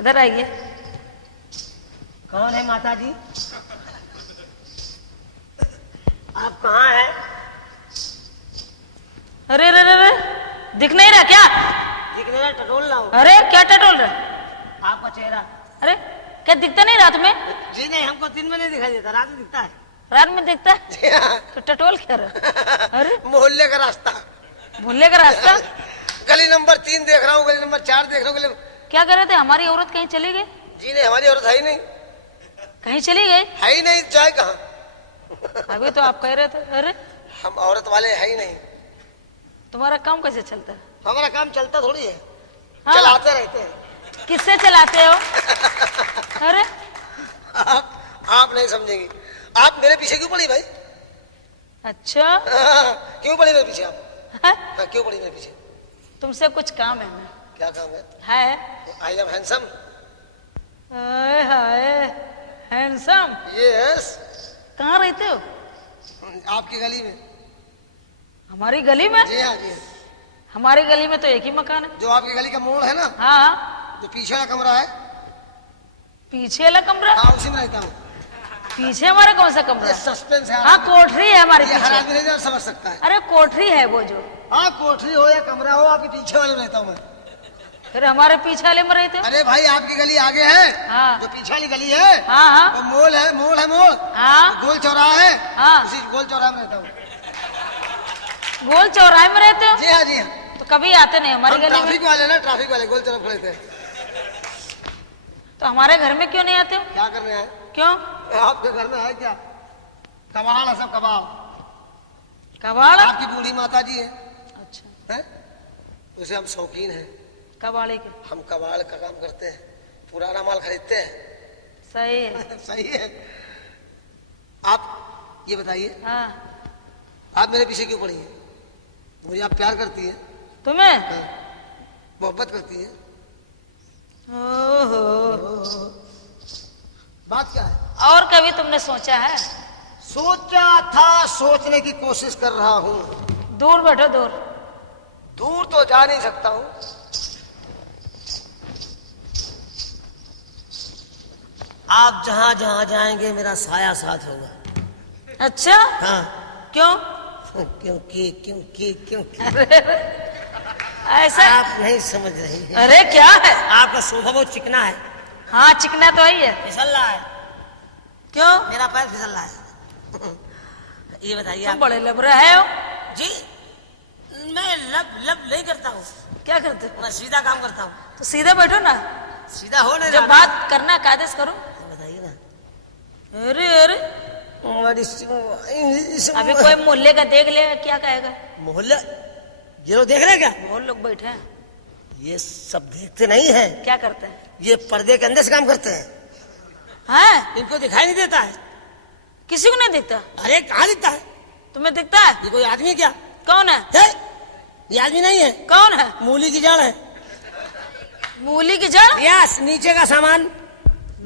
इधर आइए। कौन है माता जी? आप कहाँ हैं? अरे अरे अरे, दिख नहीं रहा क्या? दिखने रहा, टटोल रहा हूँ। अरे क्या टटोल रहा? आपका चेहरा। अरे क्या दिखता नहीं रात में? जी नहीं, हमको दिन में नहीं दिखाई देता, रात में दिखता है। रात में दिखता है तो टटोल क्या रहा? अरे मोहल्ले का रास्ता, भूले का रास्ता। गली नंबर 3 देख रहा हूँ, गली नंबर 4 देख रहा हूँ। क्या कर रहे थे? हमारी औरत कहीं चली गई? जी नहीं, हमारी औरत है ही नहीं। कहीं चली गई? है ही नहीं, जाए कहाँ? अभी तो आप कह रहे थे। अरे हम औरत वाले है ही नहीं। तुम्हारा काम कैसे चलता है? हमारा काम चलता थोड़ी है। हाँ? चलाते रहते हैं। किससे चलाते हो? अरे आप नहीं समझेंगी। आप मेरे पीछे क्यों पड़ी भाई? अच्छा क्यों पड़ी मेरे पीछे आप? है? हाँ, क्यों पड़ी मेरे पीछे? तुमसे कुछ काम है मैं। क्या काम है? है I am handsome. Hi hi handsome. Yes. कहाँ रहते हो? आपकी गली में। हमारी गली में? जी हाँ, जी। हमारी गली में तो एक ही मकान है। जो आपकी गली का मोड़ है ना, हाँ जो पीछे वाला कमरा है, पीछे वाला कमरा? हाँ उसी में रहता हूँ। पीछे हमारा कौन सा कमरा ये है? सस्पेंस है। हाँ कोठरी है हमारी ये हर पीछे। आदमी नहीं समझ सकता है। अरे कोठरी है वो जो। हाँ, कोठरी हो या कमरा हो, आपके पीछे वाले में रहता हूँ मैं। फिर हमारे पीछे वाले में रहते हो? अरे भाई, आपकी गली आगे है। हाँ जो पीछे वाली गली है, हाँ हाँ वो मोड़ है, मोड़ है, मोड़। हाँ गोल चौराहा है। हाँ। उसी गोल चौराहे में रहता हूँ। गोल चौराहे में रहते हो? जी हाँ, जी हाँ। तो कभी आते नहीं हमारी हम गली में? ट्रैफिक वाले ना, ट्रैफिक वाले गोल चौराहे खड़े थे। तो हमारे घर में क्यों नहीं आते हो? क्या करने आए? क्यों? आपके घर में है क्या? कबाड़ है, सब कबाड़। कबाड़? आपकी बूढ़ी माता जी है, अच्छा हैं? उसे हम शौकीन हैं। कबाड़ी के? हम कबाड़ का काम करते हैं, पुराना माल खरीदते हैं। सही है। सही है। आप ये बताइए, हाँ आप मेरे पीछे क्यों पड़ी हैं? मुझे आप प्यार करती है, तुम्हें? मोहब्बत करती है। ओहो, बात क्या है? और कभी तुमने सोचा है? सोचा था, सोचने की कोशिश कर रहा हूँ। दूर बैठो दूर। दूर तो जा नहीं सकता हूँ। आप जहाँ जहाँ जाएंगे मेरा साया साथ होगा। अच्छा हाँ। क्यों? क्योंकि ऐसा? आप नहीं समझ रही हैं। अरे क्या है? आपका सोफा बहुत चिकना है। हाँ चिकना तो ही है। फिसल रहा है। क्यों? मेरा पैर फिसल रहा है। ये बताइए तुम आप। बड़े लबरे है हो। जी, मैं लब नहीं करता हूँ। क्या करते हो? मैं सीधा काम करता हूँ। तो सीधा बैठो ना। सीधा हो नहीं जब रहा। बात करना कायदे से करो। बताइए ना। अरे अरे अभी कोई मोहल्ले का देख ले क्या कहेगा? मोहल्ला ये लोग देख रहे हैं क्या? बहुत लोग बैठे हैं। ये सब देखते नहीं है। क्या करते हैं? ये पर्दे के अंदर से काम करते हैं। हैं? इनको दिखाई नहीं देता है। किसी को नहीं दिखता? अरे कहाँ दिखता है? तुम्हें दिखता है? ये कोई आदमी क्या कौन है? है? ये आदमी नहीं है, कौन है? मूली की जड़ है। मूली की जड़? यस, नीचे का सामान।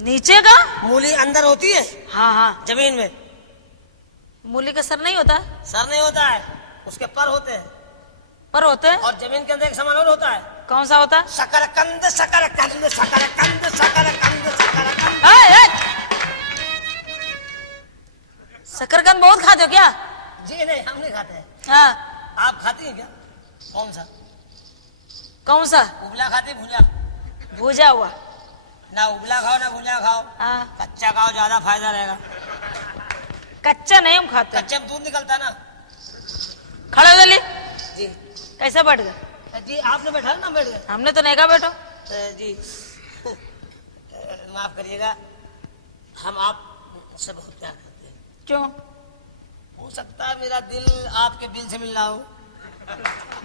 नीचे का? मूली अंदर होती है हाँ हाँ। जमीन में। मूली का सर नहीं होता? सर नहीं होता है, उसके पर होते हैं। पर होते हैं? और जमीन के अंदर एक सामान और होता है। कौन सा होता है? शकरकंद शकरकंद शकरकंद शकरकंद शकरकंद। शकरकंद बहुत खाते हो क्या? जी नहीं, हम नहीं खाते हैं। हाँ। आप खाती हैं क्या? कौन सा? कौन सा? उबला खाती, भुजा? भूजा हुआ? ना उबला खाओ ना भुजा खाओ। हाँ। कच्चा खाओ, ज्यादा फायदा रहेगा। कच्चा नहीं हम खाते। कच्चे में दूध निकलता ना। खड़े हो जल्दी। जी कैसे बैठ गए? जी, आपने बैठा ना, बैठ गए। हमने तो नहीं कहा बैठो। जी माफ करिएगा, हम आप से बहुत प्यार करते हैं। क्यों? हो सकता है मेरा दिल आपके बिल से मिल रहा हो।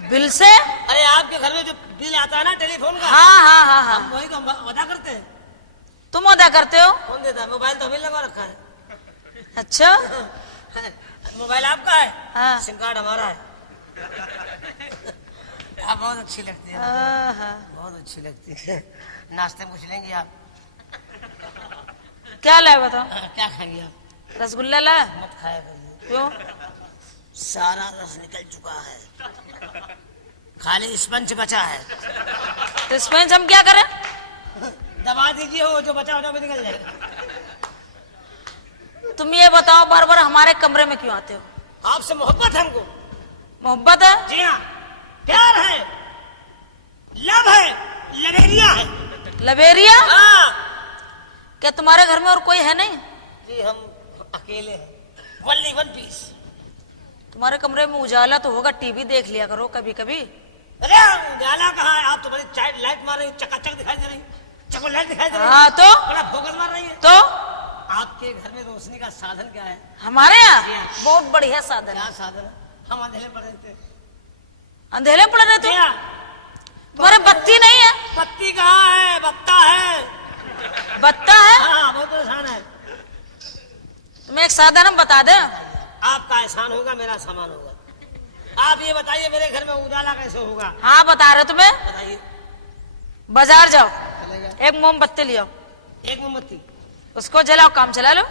बिल से? अरे आपके घर में जो बिल आता है ना टेलीफोन का, हाँ हाँ हाँ हाँ। हम वही तो अदा करते हैं। तुम अदा करते हो? कौन देता है? मोबाइल तो हमें लगा रखा है। अच्छा। मोबाइल आपका है, हाँ। सिम कार्ड हमारा है। आप बहुत अच्छी लगती है, बहुत अच्छी लगती है। नाश्ते में कुछ लेंगी आप? क्या लाए बताओ? क्या खाएंगी आप? रसगुल्ला लाए? मत खाया करिए, क्यों? सारा रस निकल चुका है, खाली स्पंज बचा है। तो स्पंज हम क्या करें? दबा दीजिए, वो जो बचा होता भी निकल जाएगा। तुम ये बताओ बार बार हमारे कमरे में क्यों आते हो? आपसे मोहब्बत है हमको। मोहब्बत है? जी हाँ, प्यार है, लव है, लवेरिया है। लवेरिया? हाँ। क्या तुम्हारे घर में और कोई है नहीं? जी हम अकेले हैं, ओनली वन पीस। तुम्हारे कमरे में उजाला तो होगा, टीवी देख लिया करो कभी कभी। अरे उजाला कहाँ है? आप तो बड़ी चाइल्ड लाइट मार रही, चकाचक दिखाई दे रही, चकोलेट दिखाई दे रही। हाँ तो बड़ा फोकस मार रही है। तो आपके घर में रोशनी का साधन क्या है? हमारे यहाँ जी हाँ। बहुत बढ़िया साधन क्या है। साधन है? हम अंधेरे पड़े थे। अंधेरे में पड़े रहे जी तुम? हाँ। तुम्हारे बत्ती नहीं है? बत्ती कहाँ है? बत्ता है। बत्ता है? हाँ बहुत परेशान है। तुम्हें एक साधन हम बता दे। आपका एहसान होगा, मेरा सामान होगा। आप ये बताइए मेरे घर में उजाला कैसे होगा? हाँ बता रहे तुम्हें। बताइए। बाजार जाओ, चलेगा। एक मोमबत्ती ले आओ, एक मोमबत्ती। उसको जलाओ, काम चला लो।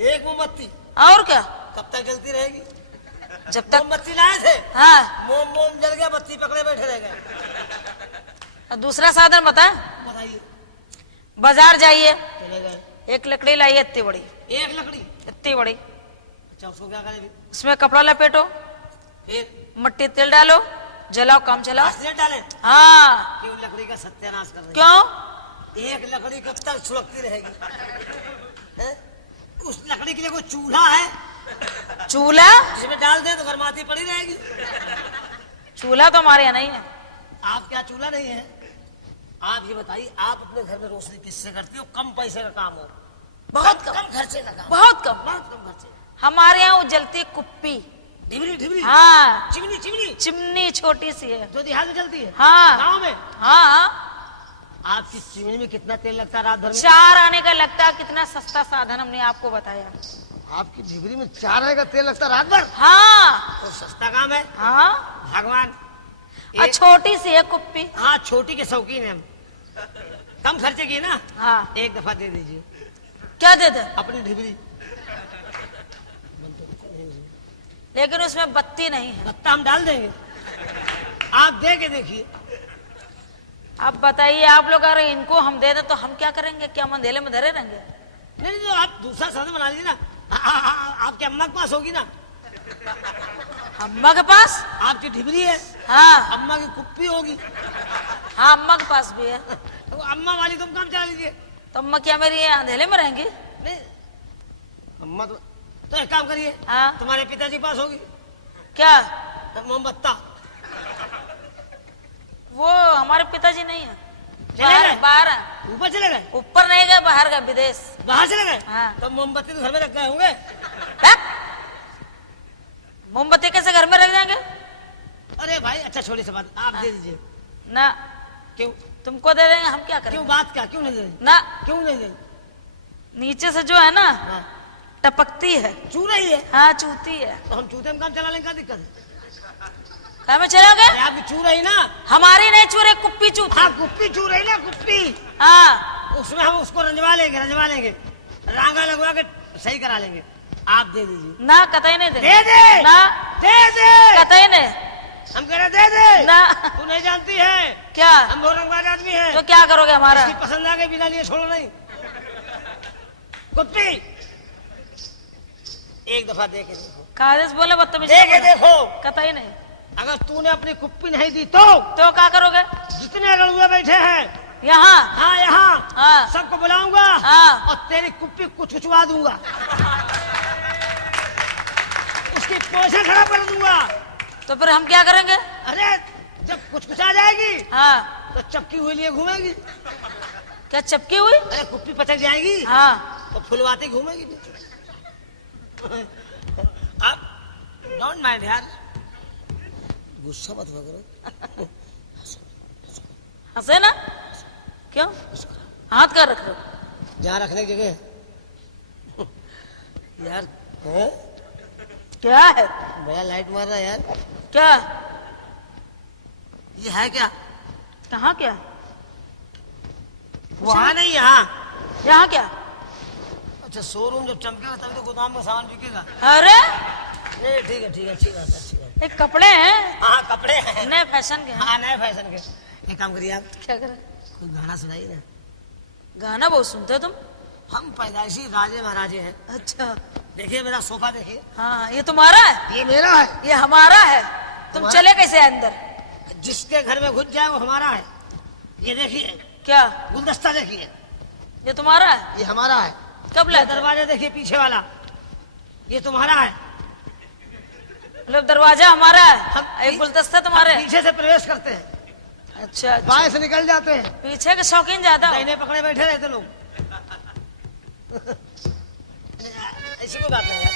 एक मोमबत्ती और क्या? कब तक जलती रहेगी? जब तक। मोमबत्ती लाए थे, हाँ। मोम जल गया, बत्ती पकड़े बैठे रह गए। दूसरा साधन बता। बताइए। बाजार जाइए, चले गए। एक लकड़ी लाइए इतनी बड़ी, एक लकड़ी। इतनी बड़ी, अच्छा उसको क्या करेंगे? उसमें कपड़ा लपेटो, फिर मट्टी तेल डालो, जलाओ, काम चलाओ। असलियत डालें। हाँ। क्यों लकड़ी का सत्यानाश कर रहे हैं? क्यों? एक लकड़ी कब तक सुलगती रहेगी? हैं? उस लकड़ी के लिए कोई चूल्हा है चूल्हा? जिसमें डाल दे तो गर्माती पड़ी रहेगी। चूल्हा तो हमारे यहाँ नहीं है। आप क्या चूल्हा नहीं है? आप ये बताइए, आप अपने घर में रोशनी किससे करती हो? कम पैसे का काम हो, बहुत कम, कम खर्चे का काम, बहुत कम। बहुत कम खर्चे। हमारे यहाँ वो जलती है कुप्पी। ढिबरी ढिबरी। हाँ, चिमनी चिमनी चिमनी छोटी सी है जो देहात में चलती है। हाँ। गाँव में। हाँ। आपकी चिमनी में कितना तेल लगता है रात भर में? 4 आने का लगता है। कितना सस्ता साधन हमने आपको बताया। आपकी ढिबरी में 4 आने का तेल लगता है रात भर? हाँ। तो सस्ता काम है। हाँ। भगवान। और छोटी सी है कुप्पी। हाँ छोटी के शौकीन है हम, कम खर्चे की ना। हाँ। एक दफा दे दीजिए। क्या दे दे? अपनी ढिबरी। लेकिन उसमें बत्ती नहीं है। बत्ता हम डाल देंगे, आप दे के देखिए। अब बताइए आप लोग, अगर इनको हम दे दें तो हम क्या करेंगे? क्या हम अंधेरे में धरे रहेंगे? नहीं नहीं, तो आप दूसरा साधन बना लीजिए ना। आपके अम्मा के पास होगी ना? अम्मा के पास? आपकी ढिबरी है, हाँ। अम्मा की कुप्पी होगी। हाँ अम्मा के पास भी है। तो अम्मा वाली तुम काम चला लीजिए। तो अम्मा क्या मेरी ये अंधेरे में रहेंगी? नहीं अम्मा तो एक काम करिए। हाँ। तुम्हारे पिताजी के पास होगी क्या? मोमबत्ता। वो हमारे पिताजी नहीं है, चले बाहर गए? बाहर है। ऊपर चले गए? ऊपर नहीं गए, बाहर गए, विदेश। बाहर चले गए? हाँ। तो मोमबत्ती तो घर में रख गए होंगे। रख। मोमबत्ती कैसे घर में रख जाएंगे? अरे भाई अच्छा छोटी सी बात, आप दे दीजिए ना, क्यों? तुमको दे देंगे, हम क्या करेंगे? क्यों बात क्या? क्यों नहीं दे? ना, क्यों नहीं दे? नीचे से जो है ना हाँ। टपकती है। चू रही है? हाँ चूती है। तो हम चूते में काम चला लेंगे, क्या दिक्कत है? क्या में चलोगे? अरे आपकी चू रही ना। हमारी नहीं चूरे, कुप्पी चूती। हाँ कुप्पी चू रही ना, कुप्पी। हाँ। उसमें हम उसको रंजवा लेंगे, रांगा लगवा के सही करा लेंगे। आप दे दीजिए। ना, कतई नहीं दे। दे दे ना, दे दे। कतई नहीं। हम कह रहे दे दे ना। तू नहीं जानती है क्या? हम औरंगाबाद आदमी हैं। तो क्या करोगे हमारा? इसकी पसंद आ गई, बिना लिए छोड़ो नहीं। कुप्पी एक दफा दे के देखो। कागज बोले बदतमीजी दे ना के बोले। देखो। कतई नहीं। अगर तूने अपनी कुप्पी नहीं दी तो क्या करोगे? जितने लड़ुए बैठे हैं यहाँ? हाँ यहाँ, हाँ। सबको बुलाऊंगा। हाँ। और तेरी कुप्पी कुचकुचवा दूंगा, उसकी पोषण खराब कर दूंगा। तो फिर हम क्या करेंगे? अरे जब कुचकुचा जाएगी हाँ। तो चपकी हुई लिए घूमेगी। क्या चपकी हुई? अरे कुप्पी पचक जाएगी। हाँ। और फुलवाती घूमेगी। आप डोंट माइंड यार, गुस्सा मत करो। हंसे ना? क्यों? हाथ कर रख रहे हो? जहाँ रखने की जगह यार है? क्या है? बड़ा लाइट मार रहा है यार। क्या? ये है क्या? कहाँ क्या? वहाँ नहीं, यहाँ। यहाँ क्या? अच्छा शोरूम जब चमकेगा तभी तो गोदाम में सामान बिकेगा। अरे नहीं ठीक है, ठीक है, अच्छी बात है, अच्छी बात है। ये कपड़े हैं, हाँ कपड़े हैं, नए फैशन के हैं। हाँ नए फैशन के। एक काम करिए आप, क्या करें? कोई गाना सुनाइए ना। गाना बहुत सुनते हो तुम। हम पैदाइशी राजे महाराजे हैं। अच्छा। देखिए मेरा सोफा, देखिए हाँ, ये तुम्हारा है? ये मेरा है। ये हमारा है। तुम तुम्हारा? चले कैसे अंदर? जिसके घर में घुस जाए वो हमारा है। ये देखिए क्या? गुलदस्ता देखिए, ये तुम्हारा है? ये हमारा है। कब ये लाए? दरवाजा देखिए पीछे वाला, ये तुम्हारा है। मतलब दरवाजा हमारा है, हम एक गुलदस्ता तुम्हारे है? पीछे से प्रवेश करते हैं, अच्छा अच्छा। बाएं से निकल जाते हैं। पीछे के शौकीन ज्यादा हो। दाहिने पकड़े बैठे रहते लोग। ऐसी कोई बात नहीं यार।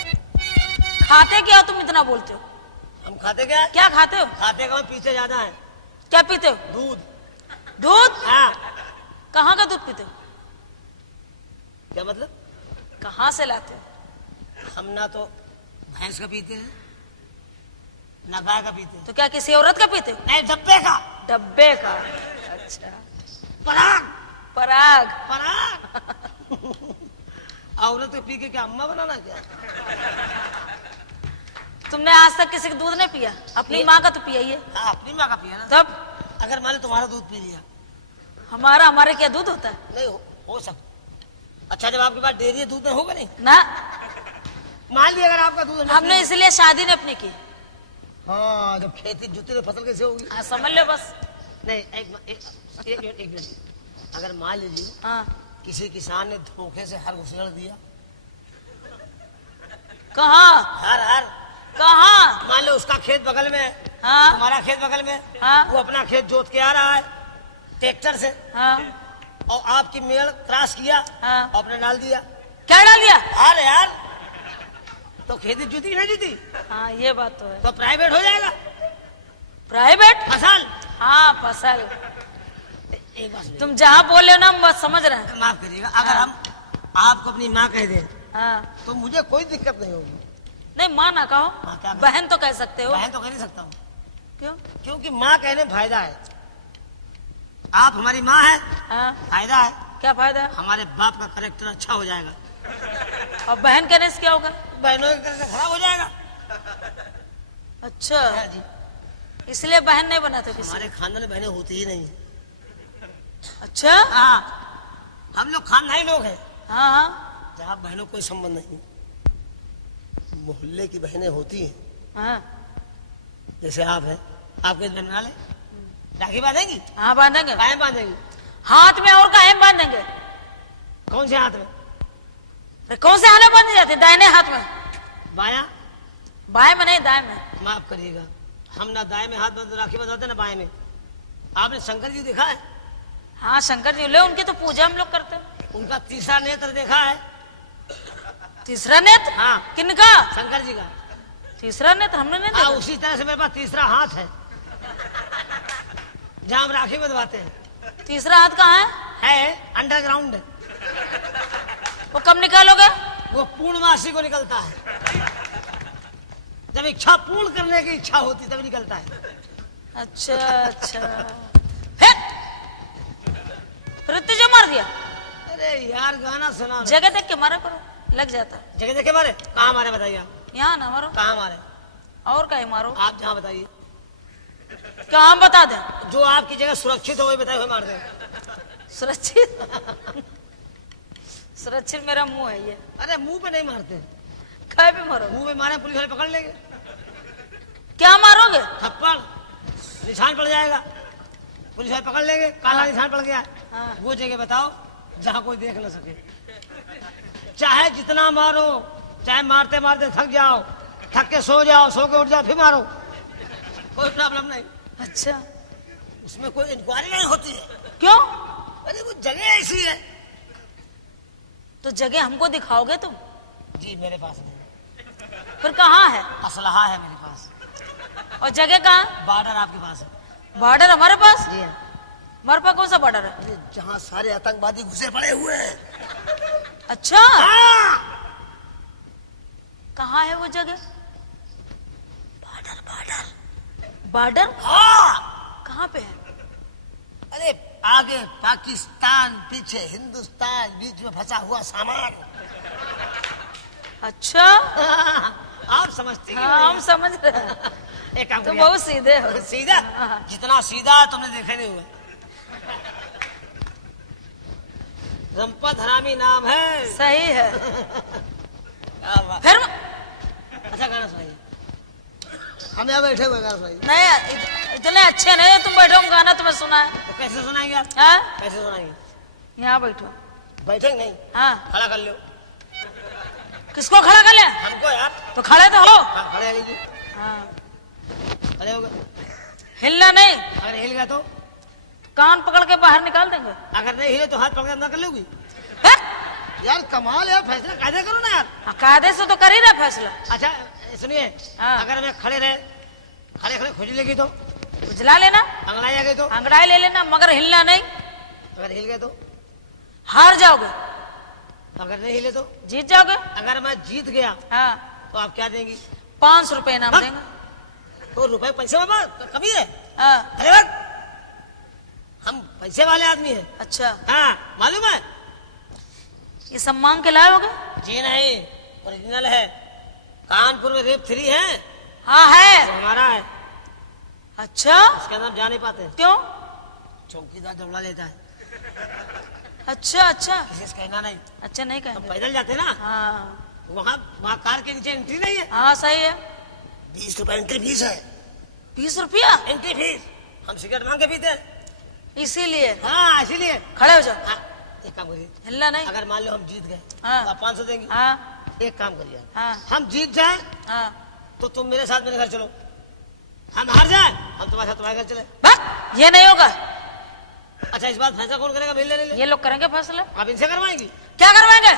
खाते क्या हो तुम, इतना बोलते हो? हम खाते क्या? क्या खाते हो? खाते का पीछे ज्यादा है। क्या पीते हो? दूध। दूध? हाँ। कहाँ का दूध पीते हो? क्या मतलब? कहाँ से लाते हो? हम ना तो भैंस का पीते हैं ना गाय का पीते हैं। तो क्या किसी औरत का पीते हो? नहीं, डब्बे का। डब्बे का। अच्छा। पराग। पराग। पराग। औरत को पी के क्या अम्मा बनाना क्या? तुमने आज तक किसी का दूध नहीं पिया? अपनी माँ का तो पिया ही है। हाँ, अपनी माँ का पिया ना। तब अगर मान लो तुम्हारा दूध पी लिया। हमारे क्या दूध होता है? नहीं हो सकता। अच्छा, जब आपके पास डेयरी है, दूध नहीं होगा? नहीं ना। मान लिया अगर आपका दूध हमने इसलिए शादी नहीं अपनी की। हाँ, जब खेती जुती तो फसल कैसे होगी? हाँ, समझ लो बस। नहीं, एक मिनट। अगर मान लीजिए हाँ। किसी किसान ने धोखे से हर उछल दिया। कहाँ? हर कहाँ? मान लो उसका खेत बगल में है, हाँ हमारा खेत बगल में, हाँ। वो अपना खेत जोत के आ रहा है ट्रैक्टर से, हाँ और आपकी मेड़ क्रॉस किया, हाँ। और आपने डाल दिया। क्या डाल दिया? अरे यार, तो खेती जुती कि नहीं जुती? हाँ, ये बात तो है। तो प्राइवेट हो जाएगा प्राइवेट फसल। हाँ, फसल। एक बात तुम जहाँ बोल रहे हो ना, हम बस समझ रहे हैं। माफ करिएगा, अगर हम आपको अपनी माँ कह दें हाँ। तो मुझे कोई दिक्कत नहीं होगी। नहीं, माँ ना कहो, हाँ, क्या कहें? बहन तो कह सकते हो। बहन तो कह नहीं सकता हूँ, क्यों? क्योंकि माँ कहने में फायदा है। आप हमारी माँ है, हाँ। फायदा है। क्या फायदा है? हमारे बाप का करेक्टर अच्छा हो जाएगा, और बहन कहने से क्या होगा? बहनों का करेक्टर खराब हो जाएगा। अच्छा, हाँ जी, इसलिए बहन नहीं बनाते किसी। हमारे खानदान में बहनें होती ही नहीं। अच्छा। हाँ, हम लोग खानदानी लोग हैं हाँ हाँ जहाँ बहनों कोई संबंध नहीं। मोहल्ले की बहनें होती हैं, हाँ जैसे आप हैं, आपके बहन बना ले, राखी बांधेंगी? हाँ, बांधेंगे। कायम बांधेंगी। हाथ में और कायम बांधेंगे। कौन से हाथ में? अरे कौन से हाथ में बांधी जाती है? दाहिने हाथ में। बाया? बाएं में नहीं, दाएं में। माफ करिएगा, हम ना दाएं में हाथ बांध राखी बंधवाते ना बाएं में। आपने शंकर जी देखा है? हाँ, शंकर जी ले, उनकी तो पूजा हम लोग करते हैं। उनका तीसरा नेत्र देखा है? तीसरा नेत्र? हाँ। किनका? शंकर जी का। तीसरा नेत्र हमने नहीं हाँ, देखा। उसी तरह से मेरे पास तीसरा हाथ है, जहाँ हम राखी बंधवाते हैं। तीसरा हाथ कहाँ है? है अंडरग्राउंड। वो कब निकालोगे? वो पूर्णमासी को निकलता है, जब इच्छा पूर्ण करने की इच्छा होती तब निकलता है। अच्छा अच्छा। फिर जो मार दिया। अरे यार, गाना सुना ना। जगह देख के मारा करो, लग जाता। जगह देखे मारे? कहाँ मारे बताइए आप? यहाँ ना मारो। कहाँ मारे? और कहीं मारो। आप जहाँ बताइए। क्या हम बता दें? जो आपकी जगह सुरक्षित हो वही बताए हुए मार दें। सुरक्षित? सुरक्षित मेरा मुंह है ये। अरे मुंह पे नहीं मारते, कहीं भी मारो। मुंह पे मारे पुलिस वाले पकड़ लेंगे। क्या मारोगे? थप्पड़, निशान पड़ जाएगा, पुलिस वाले पकड़ लेंगे। काला निशान पड़ गया। हाँ। वो जगह बताओ जहाँ कोई देख न सके। चाहे जितना मारो, चाहे मारते मारते थक जाओ, थक के सो जाओ, सो के उठ जाओ, फिर मारो, कोई प्रॉब्लम नहीं। अच्छा, उसमें कोई इंक्वायरी नहीं होती है। क्यों? अरे वो जगह ऐसी है। तो जगह हमको दिखाओगे तुम? जी मेरे पास नहीं। फिर कहाँ है? असलहा है मेरे पास। और जगह कहाँ? बॉर्डर आपके पास है। बॉर्डर हमारे पास? जी हाँ। हमारे पास कौन सा बॉर्डर है? अरे जहाँ सारे आतंकवादी घुसे पड़े हुए हैं। अच्छा, हाँ! कहाँ है वो जगह? Border border. बॉर्डर? हाँ, कहाँ पे है? अरे आगे पाकिस्तान, पीछे हिंदुस्तान, बीच में फंसा हुआ सामान। अच्छा, आप समझते हैं? हाँ, हम समझ रहे हैं। एक काम तो करिए। बहुत सीधे हो। सीधा? जितना सीधा तुमने देखे नहीं हुए। रंपत हरामी नाम है। सही है। क्या बात। फिर अच्छा गाना सुनाइए, हम यहाँ बैठे हुए गाना सुनाइए। नहीं इतने अच्छे नहीं तुम बैठो, हम गाना तुम्हें सुना है। तो कैसे सुनाएंगे आप? हाँ? कैसे सुनाएंगे? यहाँ बैठो। बैठेंगे नहीं? हाँ। खड़ा कर लो। किसको खड़ा कर ले? हमको यार। तो खड़े तो हो। हाँ खड़े हो लीजिए। हाँ। खड़े हो गए। हिलना नहीं। अगर हिल गया तो? कान पकड़ के बाहर निकाल देंगे। अगर नहीं हिले तो हाथ पकड़ के अंदर कर लोगी? हैं? यार कमाल है, फैसला कायदे करो ना यार। कायदे से तो कर ही रहा फैसला। अच्छा सुनिए, हाँ। अगर मैं खड़े रहे, खड़े खड़े खुजली लगी तो? उजला लेना, अंगड़ाई आ गई तो? अंगड़ाई ले लेना, मगर हिलना नहीं। अगर हिल गए तो? हार जाओगे। अगर नहीं हिले तो? जीत जाओगे। अगर मैं जीत गया हाँ। तो आप क्या देंगी? 500 रुपए इनाम देंगे। तो रुपए पैसे बाबा कमी है? हाँ। अरे बात, हम पैसे वाले आदमी हैं। अच्छा, हाँ मालूम है। ये सब मांग के लाए होगे? जी नहीं, ओरिजिनल है। कानपुर में रेप 3 है। हाँ है। वो हमारा है। अच्छा, इसके अंदर जा नहीं पाते, क्यों? चौकीदार दौड़ा लेता है। अच्छा अच्छा किसी से कहना नहीं। अच्छा, नहीं हम कहेंगे। पैदल जाते ना, हाँ वहाँ कार के नीचे एंट्री नहीं है। हाँ सही है। 20 रुपए एंट्री फीस है। 20 रुपया एंट्री फीस। हम सिगरेट मांग के पीते हैं। इसीलिए। हाँ इसीलिए। खड़े हो जाओ। हाँ, एक काम करिए, हिलना नहीं। अगर मान लो हम जीत गए हाँ। तो आप 500 देंगी। हाँ एक काम करिए, हाँ हम जीत जाए हाँ। तो तुम मेरे साथ मेरे घर चलो। हम हार जाए हम तुम्हारे साथ तुम्हारे घर चले। बस ये नहीं होगा। अच्छा इस बात फैसला कौन करेगा? मिलने नहीं ले, ये लोग करेंगे फैसला। आप इनसे करवाएंगी क्या करवाएंगे?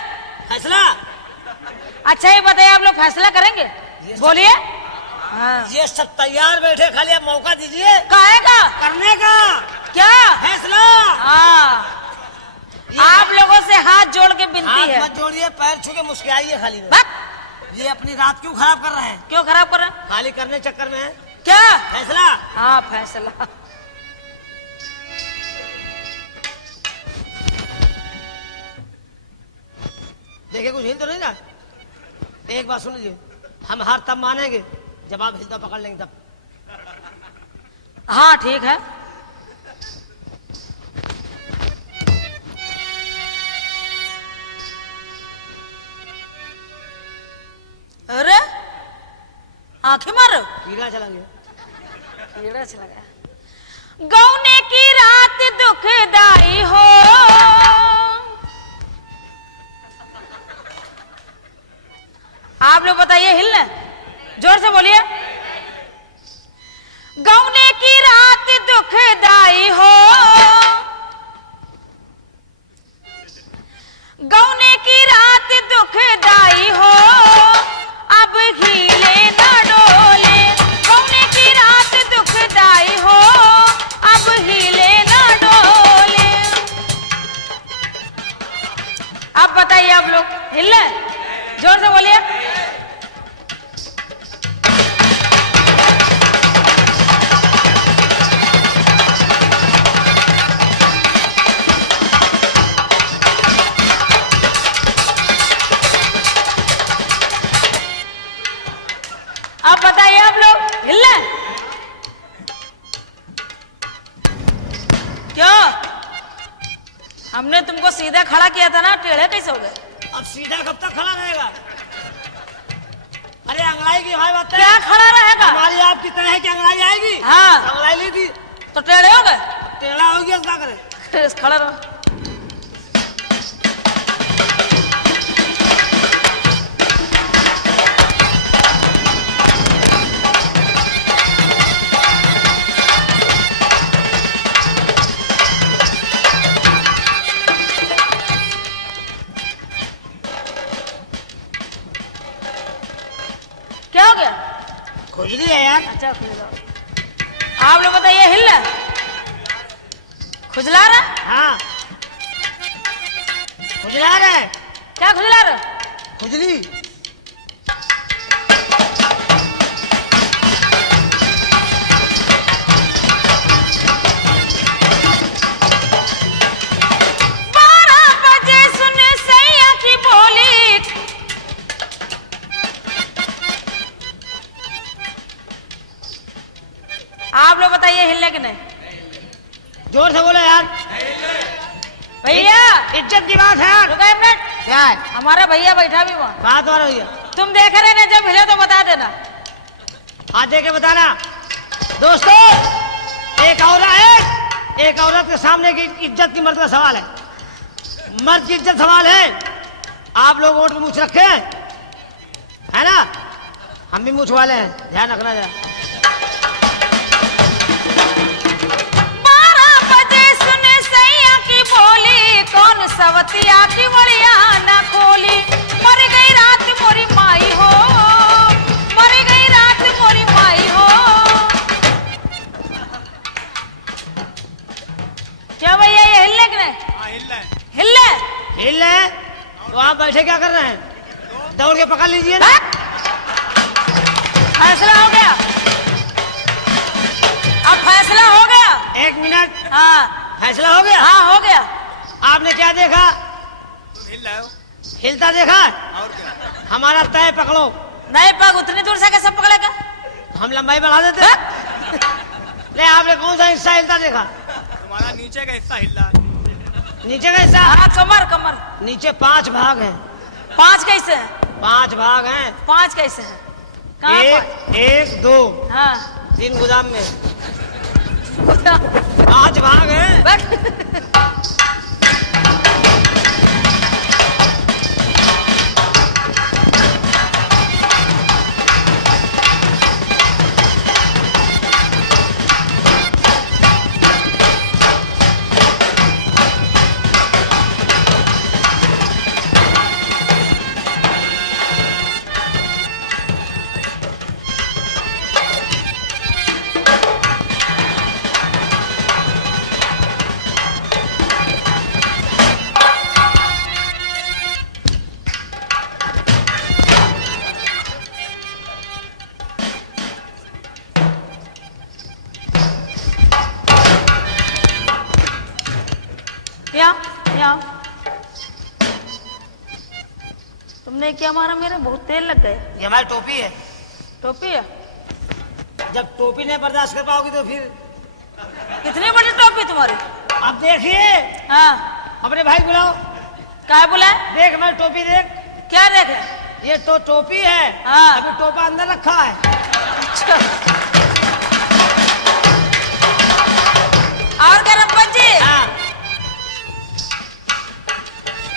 फैसला? अच्छा ये बताइए, आप लोग फैसला करेंगे? ये सब- बोलिए। हाँ। ये सब तैयार बैठे, खाली आप मौका दीजिए काहे का? करने का क्या? फैसला। हाँ, आप लोगों से हाथ जोड़ के विनती हाथ है। मत जोड़िए, पैर छू के मुस्कुराइए खाली में। बस ये अपनी रात क्यों खराब कर रहे हैं? क्यों खराब कर रहे हैं? खाली करने चक्कर में है। क्या? फैसला। हाँ फैसला। देखिए कुछ हिल तो नहीं रहा। एक बात सुन लीजिए, हम हार तब मानेंगे जब आप हिलता पकड़ लेंगे तब। हाँ ठीक है। अरे आंखें मारो। कीड़ा चला गया। कीड़ा चला गया। गौने की रात दुखदाई हो, आप लोग बताइए, हिलना जोर से बोलिए। गौने की रात दुखदाई हो, गौने की रात दुखदाई हो, अब हिले ना डोले। गौने की रात दुखदाई हो, अब हिले ना डोले। अब बताइए आप लोग, हिले जोर से बोलिए। अब बताइए आप लोग, हिलना क्यों? हमने तुमको सीधा खड़ा किया था ना, टेढ़े कैसे हो गए? अब सीधा कब तक खड़ा रहेगा? अरे अंगड़ाई की भाई बात है। क्या खड़ा रहेगा? हमारी आपकी तरह है कि अंगड़ाई आएगी? हाँ। अंगड़ाई ली थी तो टेढ़े हो गए। टेढ़ा हो गया, क्या करे? खड़ा रहो। क्या हो गया? खुजली है यार। अच्छा खुजला। आप लोग बताइए, हिल रहा? खुजला रहा? हाँ खुजला रहा है। क्या खुजला रहा? खुजली। आप लोग बताइए, हिलने कि नहीं? जोर से बोलो यार। भैया इज्जत की बात है। रुको एक मिनट, क्या है? हमारा भैया बैठा भी वहाँ। बात हो रही है। तुम देख रहे ना, जब हिले तो बता देना। हाथ दे के बताना। दोस्तों, एक औरत के सामने की इज्जत की मर्द का सवाल है। मर्द की इज्जत सवाल है। आप लोग वोट में मूछ रखे है ना, हम भी मूछ वाले हैं, ध्यान रखना जरा। 12 बजे सुने सैया की बोली, कौन सवतिया की वड़िया न खोली। मर गई रात मोरी माई हो, मर गई रात मोरी माई हो। क्या भैया ये हिलने की नहीं? हिलने हिल रहे तो आप बैठे क्या कर रहे हैं? दौड़ के पकड़ लीजिए ना। फैसला हो गया, अब फैसला हो गया। 1 मिनट। हाँ फैसला हो गया। हाँ हो गया। आपने क्या देखा? हिलता देखा? और क्या? हमारा तय पकड़ो। नहीं पग उतनी दूर से कैसे पकड़ेगा? हम लंबाई बढ़ा देते। नहीं, आपने कौन सा हिस्सा हिलता देखा? तुम्हारा नीचे का हिस्सा हिल रहा है। नीचे का हिस्सा? हाँ कमर कमर। नीचे 5 भाग हैं। 5 कैसे है? 5 भाग हैं। 5 कैसे है? कहाँ 1 2 हाँ 3 गोदाम में 5 भाग हैं। यहाँ तुमने क्या मारा? मेरे बहुत तेल लग गए। ये हमारी टोपी है। टोपी है? जब टोपी नहीं बर्दाश्त कर पाओगी तो फिर कितनी बड़ी टोपी तुम्हारी? अब देखिए, हाँ अपने भाई बुलाओ। क्या बोला? देख हमारी टोपी देख। क्या देखे? ये तो टोपी है। हाँ। अभी टोपा अंदर रखा है। अच्छा। और क्या रब्बन जी? हाँ।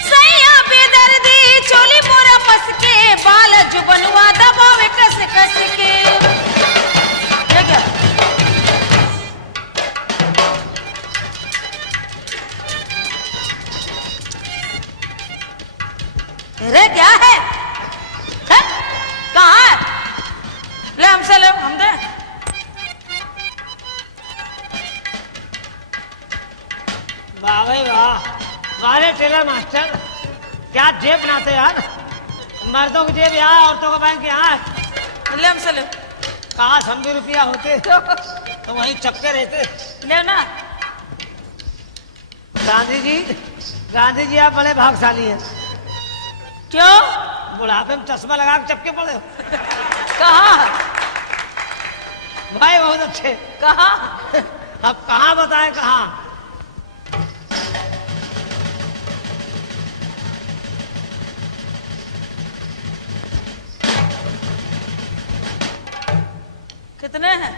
सैया बेदर्दी चोली मोरा पस के, बाल जुबनवा दबावे कस कस के। ये क्या? अरे क्या है? कहाँ है? ले हमसे ले, हम दे। वाह भाई वाह, वाले टेलर मास्टर, क्या जेब बनाते यार। मर्दों की जेब यहाँ, औरतों का बैंक यहाँ है। ले हमसे ले। काश हम भी रुपया होते तो वहीं चपके रहते। ले ना। गांधी जी आप बड़े भागशाली हैं। क्यों? बुढ़ापे में चश्मा लगा के चपके पड़े हो। कहाँ? भाई बहुत अच्छे। कहाँ? अब कहाँ बताएं कहाँ? कितने हैं?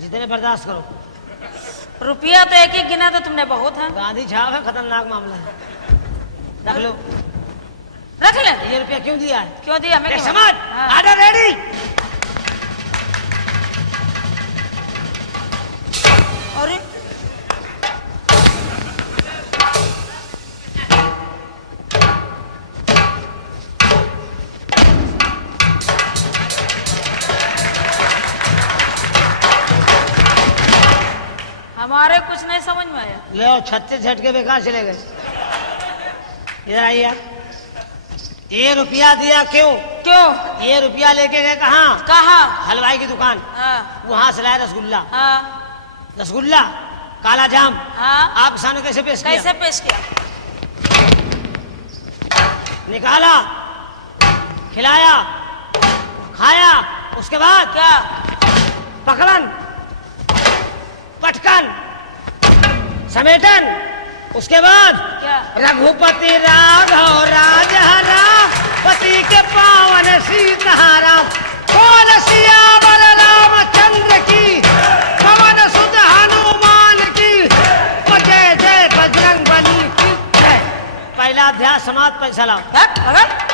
जितने बर्दाश्त करो। रुपया तो एक ही गिना तो तुमने बहुत है। गांधी छाप है, खतरनाक मामला है। रख लो। रख ले। ये रुपया क्यों दिया है? क्यों दिया? हमें ये क्यों? समझ। हाँ। Order ready. अरे हमारे कुछ नहीं समझ में आया। ले 36 झटके बेकार चले गए। इधर आइए। ये रुपया दिया क्यों? क्यों? ये रुपया लेके गए कहाँ? कहाँ? हलवाई की दुकान। हाँ वहां से लाए रसगुल्ला। हाँ रसगुल्ला, काला जाम। हाँ। आप किसानों कैसे पेश किया? कैसे पेश किया? निकाला, खिलाया, खाया, उसके बाद क्या? पकड़न, पटकन, समेटन, उसके बाद क्या? रघुपति राघव राजहरा पति के पावन सीतारा बोल सियावर रामचंद्र की पवन सुत हनुमान की जय जय बजरंग बली की जय। पहला अध्याय समाप्त। पैसा लाओ। अगर